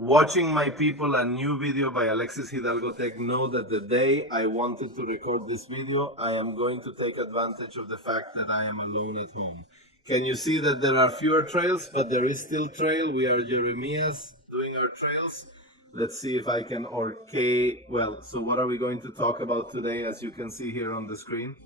Watching my people, a new video by Alexis Hidalgo Tech, know that the day I wanted to record this video, I am going to take advantage of the fact that I am alone at home. Can you see that there are fewer trails, but there is still trail? We are Jeremias doing our trails. Let's see if I can so what are we going to talk about today, as you can see here on the screen?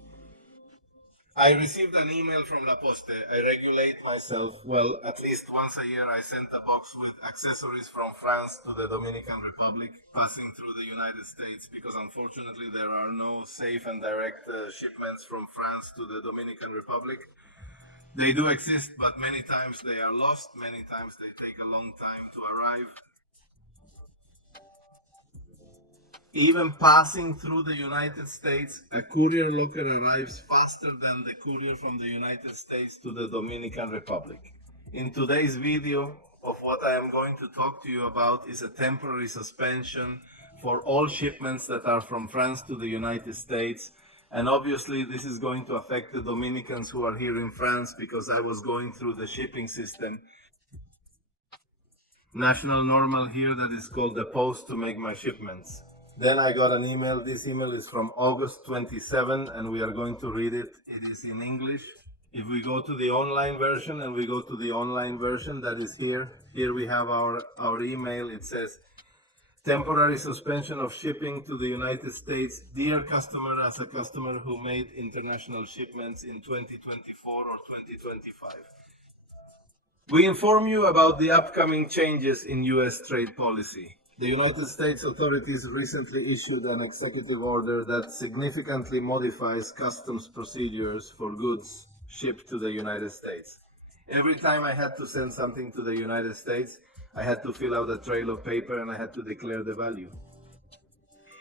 I received an email from La Poste. I regulate myself. Well, at least once a year I send a box with accessories from France to the Dominican Republic, passing through the United States, because unfortunately there are no safe and direct shipments from France to the Dominican Republic. They do exist, but many times they are lost. Many times they take a long time to arrive. Even passing through the United States, a courier locker arrives faster than the courier from the United States to the Dominican Republic. In today's video, of what I am going to talk to you about is a temporary suspension for all shipments that are from France to the United States. And obviously this is going to affect the Dominicans who are here in France, because I was going through the shipping system, national normal here, that is called the post, to make my shipments. Then I got an email. This email is from August 27, and we are going to read it. It is in English. If we go to the online version, that is here. Here we have our email. It says, temporary suspension of shipping to the United States. Dear customer, as a customer who made international shipments in 2024 or 2025. We inform you about the upcoming changes in U.S. trade policy. The United States authorities recently issued an executive order that significantly modifies customs procedures for goods shipped to the United States. Every time I had to send something to the United States, I had to fill out a trail of paper and I had to declare the value.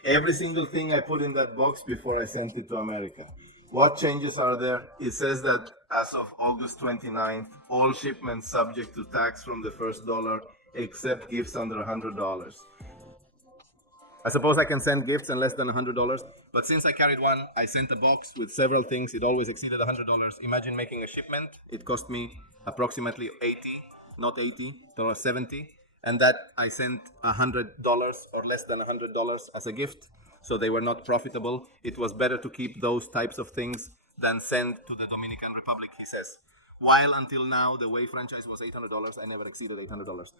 Every single thing I put in that box before I sent it to America. What changes are there? It says that as of August 29th, all shipments subject to tax from the first dollar, except gifts under $100. I suppose I can send gifts in less than $100, but since I carried one, I sent a box with several things. It always exceeded $100. Imagine making a shipment. It cost me approximately $70, and that I sent $100 or less than $100 as a gift, so they were not profitable. It was better to keep those types of things than send to the Dominican Republic, he says. While until now, the way franchise was $800, I never exceeded $800.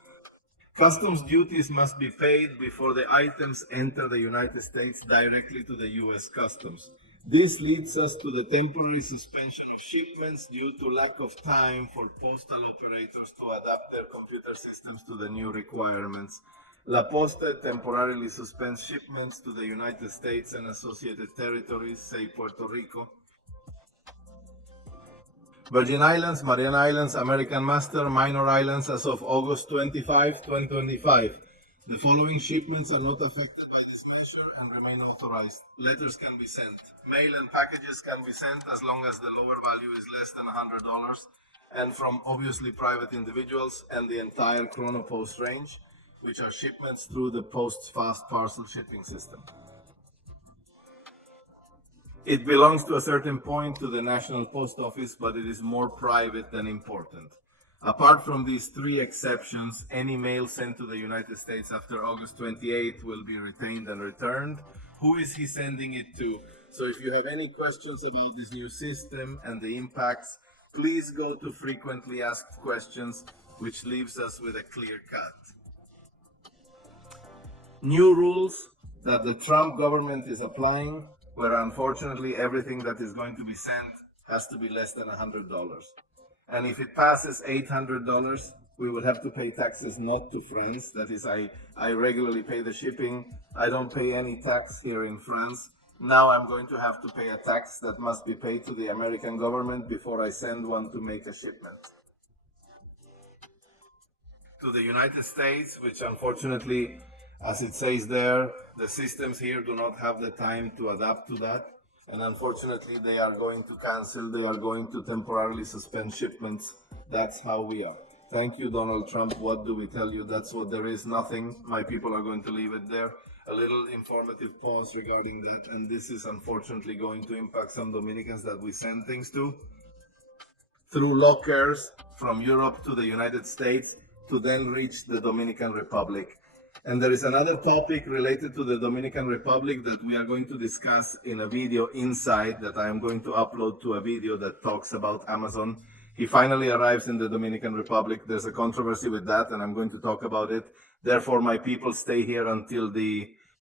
Customs duties must be paid before the items enter the United States directly to the U.S. Customs. This leads us to the temporary suspension of shipments due to lack of time for postal operators to adapt their computer systems to the new requirements. La Poste temporarily suspends shipments to the United States and associated territories, say Puerto Rico, Virgin Islands, Mariana Islands, American Master, Minor Islands as of August 25, 2025. The following shipments are not affected by this measure and remain authorized. Letters can be sent. Mail and packages can be sent as long as the lower value is less than $100, and from obviously private individuals, and the entire Chronopost range, which are shipments through the Post's fast parcel shipping system. It belongs to a certain point to the National Post Office, but it is more private than important. Apart from these three exceptions, any mail sent to the United States after August 28th will be retained and returned. Who is he sending it to? So if you have any questions about this new system and the impacts, please go to frequently asked questions, which leaves us with a clear cut. New rules that the Trump government is applying, where unfortunately everything that is going to be sent has to be less than $100. And if it passes $800, we will have to pay taxes not to France. That is, I regularly pay the shipping. I don't pay any tax here in France. Now I'm going to have to pay a tax that must be paid to the American government before I send one to make a shipment to the United States, which unfortunately, as it says there, the systems here do not have the time to adapt to that. And unfortunately, they are going to cancel, they are going to temporarily suspend shipments. That's how we are. Thank you, Donald Trump. What do we tell you? That's what there is, nothing. My people are going to leave it there. A little informative pause regarding that. And this is unfortunately going to impact some Dominicans that we send things to. Through lockers from Europe to the United States, to then reach the Dominican Republic. And there is another topic related to the Dominican Republic that we are going to discuss in a video inside that I am going to upload to a video that talks about Amazon. He finally arrives in the Dominican Republic. There's a controversy with that, and I'm going to talk about it. Therefore, my people, stay here until the